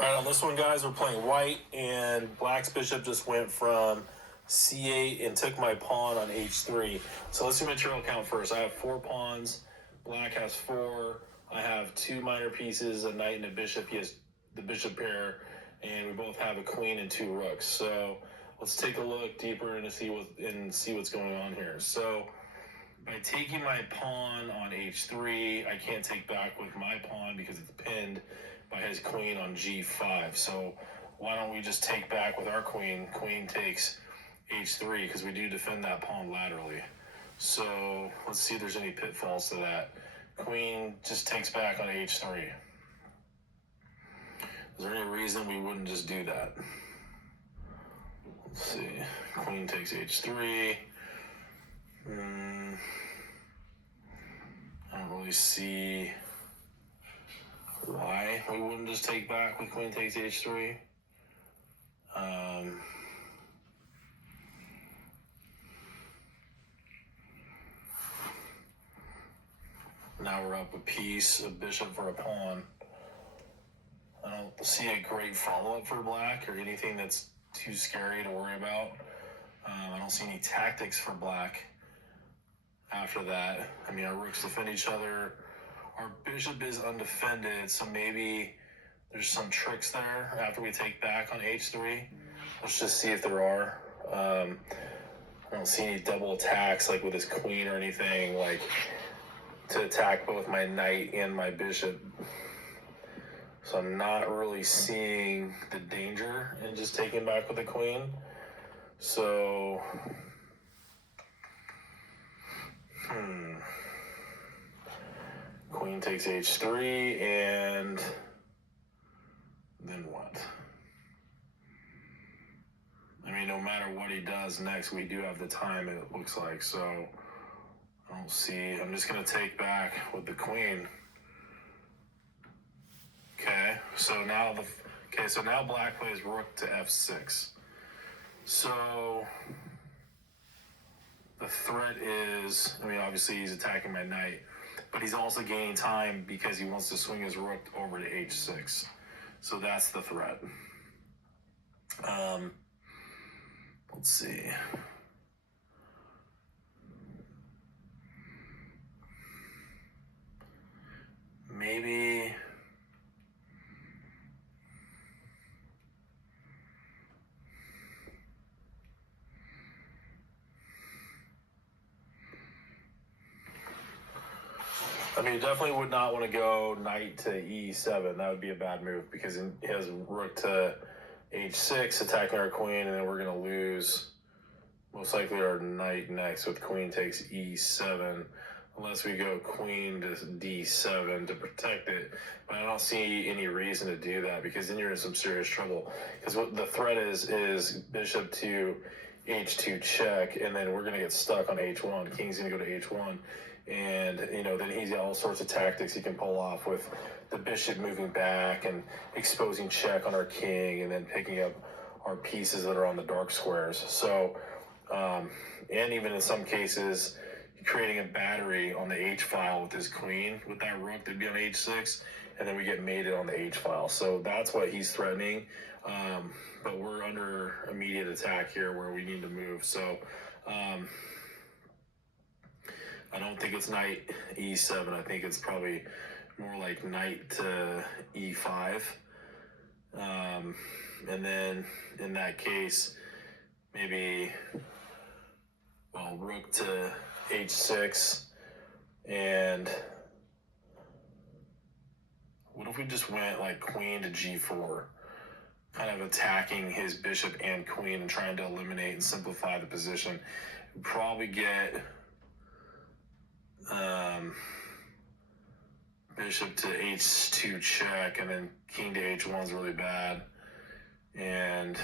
All right, on this one, guys, we're playing white, and black's bishop just went from c8 and took my pawn on h3. So let's do material count first. I have 4 pawns. Black has 4. I have 2 minor pieces, a knight and a bishop. He has the bishop pair, and we both have a queen and 2 rooks. So let's take a look deeper and see what's going on here. So by taking my pawn on h3, I can't take back with my pawn because it's pinned by his queen on g5. So why don't we just take back with our queen? Queen takes h3 because we do defend that pawn laterally. So let's see if there's any pitfalls to that. Queen just takes back on h3. Is there any reason we wouldn't just do that? Let's see. Queen takes h3. I don't really see why we wouldn't just take back with queen takes h3. Now we're up a piece, a bishop for a pawn. I don't see a great follow-up for black or anything that's too scary to worry about. I don't see any tactics for black after that. I mean, our rooks defend each other. Our bishop is undefended, so maybe there's some tricks there after we take back on h3. Let's just see if there are. I don't see any double attacks like with his queen or anything, like to attack both my knight and my bishop. So I'm not really seeing the danger in just taking back with the queen. So, queen takes h3, and then what? I mean, no matter what he does next, we do have the time, it looks like. So I don't see. I'm just going to take back with the queen. Okay, so now black plays rook to f6. So the threat is, I mean, obviously he's attacking my knight, but he's also gaining time because he wants to swing his rook over to h6. So that's the threat. Let's see. Maybe I mean, you definitely would not want to go knight to e7. That would be a bad move because he has rook to h6 attacking our queen, and then we're going to lose most likely our knight next with queen takes e7, unless we go queen to d7 to protect it. But I don't see any reason to do that because then you're in some serious trouble. Because what the threat is bishop to h2 check, and then we're going to get stuck on h1. King's going to go to h1. And, then he's got all sorts of tactics he can pull off with the bishop moving back and exposing check on our king and then picking up our pieces that are on the dark squares. So, and even in some cases, creating a battery on the H file with his queen, with that rook that'd be on h6, and then we get mated on the H file. So that's what he's threatening. But we're under immediate attack here where we need to move. So, I don't think it's knight e7. I think it's probably more like knight to e5. And then in that case, maybe, rook to h6. And what if we just went like queen to g4? Kind of attacking his bishop and queen and trying to eliminate and simplify the position. We'd probably get bishop to h2 check, and then king to h1 is really bad. And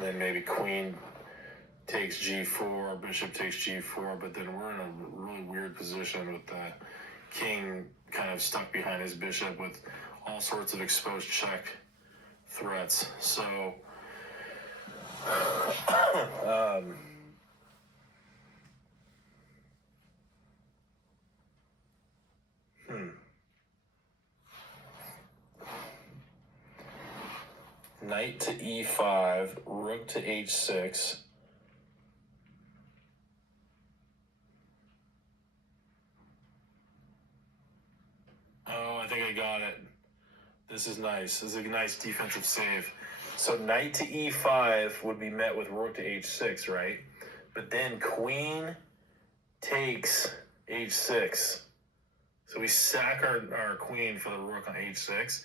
then maybe queen takes g4, bishop takes g4, but then we're in a really weird position with the king kind of stuck behind his bishop with all sorts of exposed check threats. So knight to e5, rook to h6. Oh, I think I got it. This is nice. This is a nice defensive save. So knight to e5 would be met with rook to h6, right? But then queen takes h6. So we sack our queen for the rook on h6.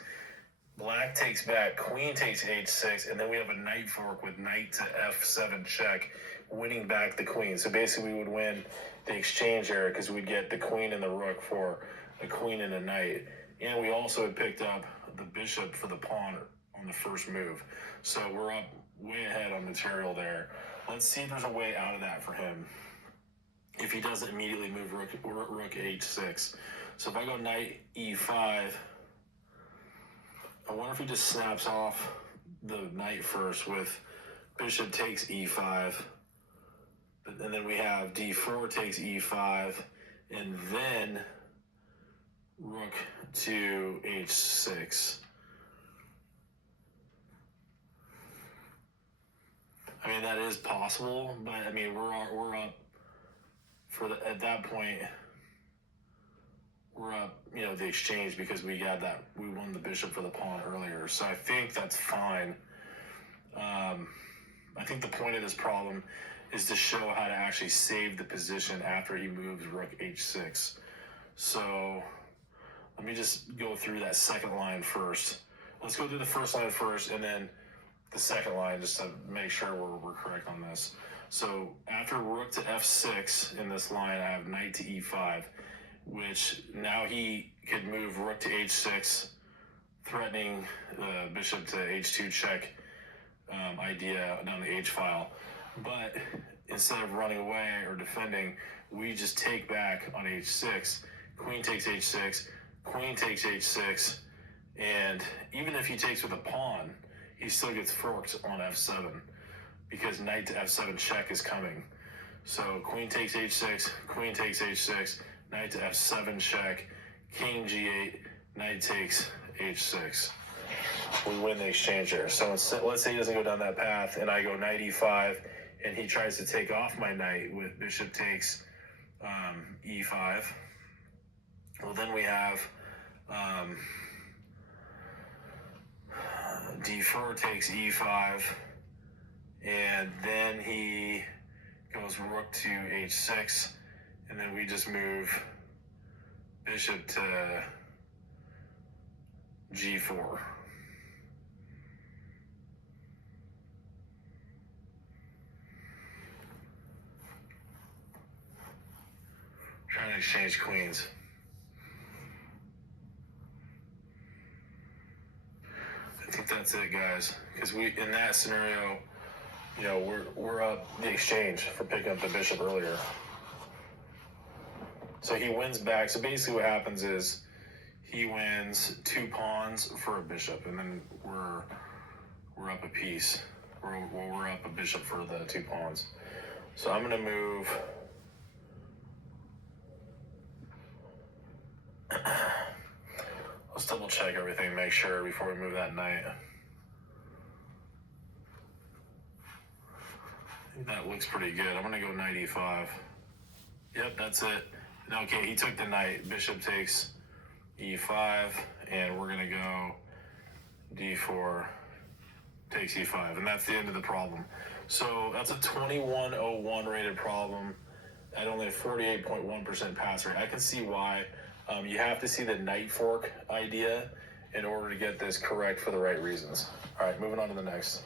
Black takes back, queen takes h6, and then we have a knight fork with knight to f7 check, winning back the queen. So basically we would win the exchange here because we'd get the queen and the rook for a queen and a knight. And we also had picked up the bishop for the pawn on the first move. So we're up way ahead on material there. Let's see if there's a way out of that for him if he doesn't immediately move rook h6. So if I go knight e5, I wonder if he just snaps off the knight first with bishop takes e5. And then we have d4 takes e5, and then rook to h6. I mean, that is possible, but I mean, we're up for at that point. We're up, the exchange because we won the bishop for the pawn earlier. So I think that's fine. I think the point of this problem is to show how to actually save the position after he moves rook h6. So let me just go through that second line first. Let's go through the first line first and then the second line just to make sure we're correct on this. So after rook to f6 in this line, I have knight to e5, which now he could move rook to h6, threatening the bishop to h2 check idea down the h file. But instead of running away or defending, we just take back on h6. Queen takes h6, queen takes h6, and even if he takes with a pawn, he still gets forked on f7 because knight to f7 check is coming. So queen takes h6, queen takes h6, knight to f7 check, king g8, knight takes h6. We win the exchange here. So let's say he doesn't go down that path and I go knight e5 and he tries to take off my knight with bishop takes e5. Well, then we have d4 takes e5, and then he goes rook to h6, and then we just move bishop to g4. Trying to exchange queens. I think that's it, guys. Because in that scenario, we're up the exchange for picking up the bishop earlier. So he wins back. So basically what happens is he wins 2 pawns for a bishop, and then we're up a piece. We're up a bishop for the 2 pawns. So I'm going to move... Let's double check everything, make sure before we move that knight. I think that looks pretty good. I'm gonna go knight e5. Yep, that's it. Okay, he took the knight. Bishop takes e5, and we're gonna go d4 takes e5, and that's the end of the problem. So that's a 2101 rated problem at only a 48.1% pass rate. I can see why. You have to see the knight fork idea in order to get this correct for the right reasons. All right, moving on to the next.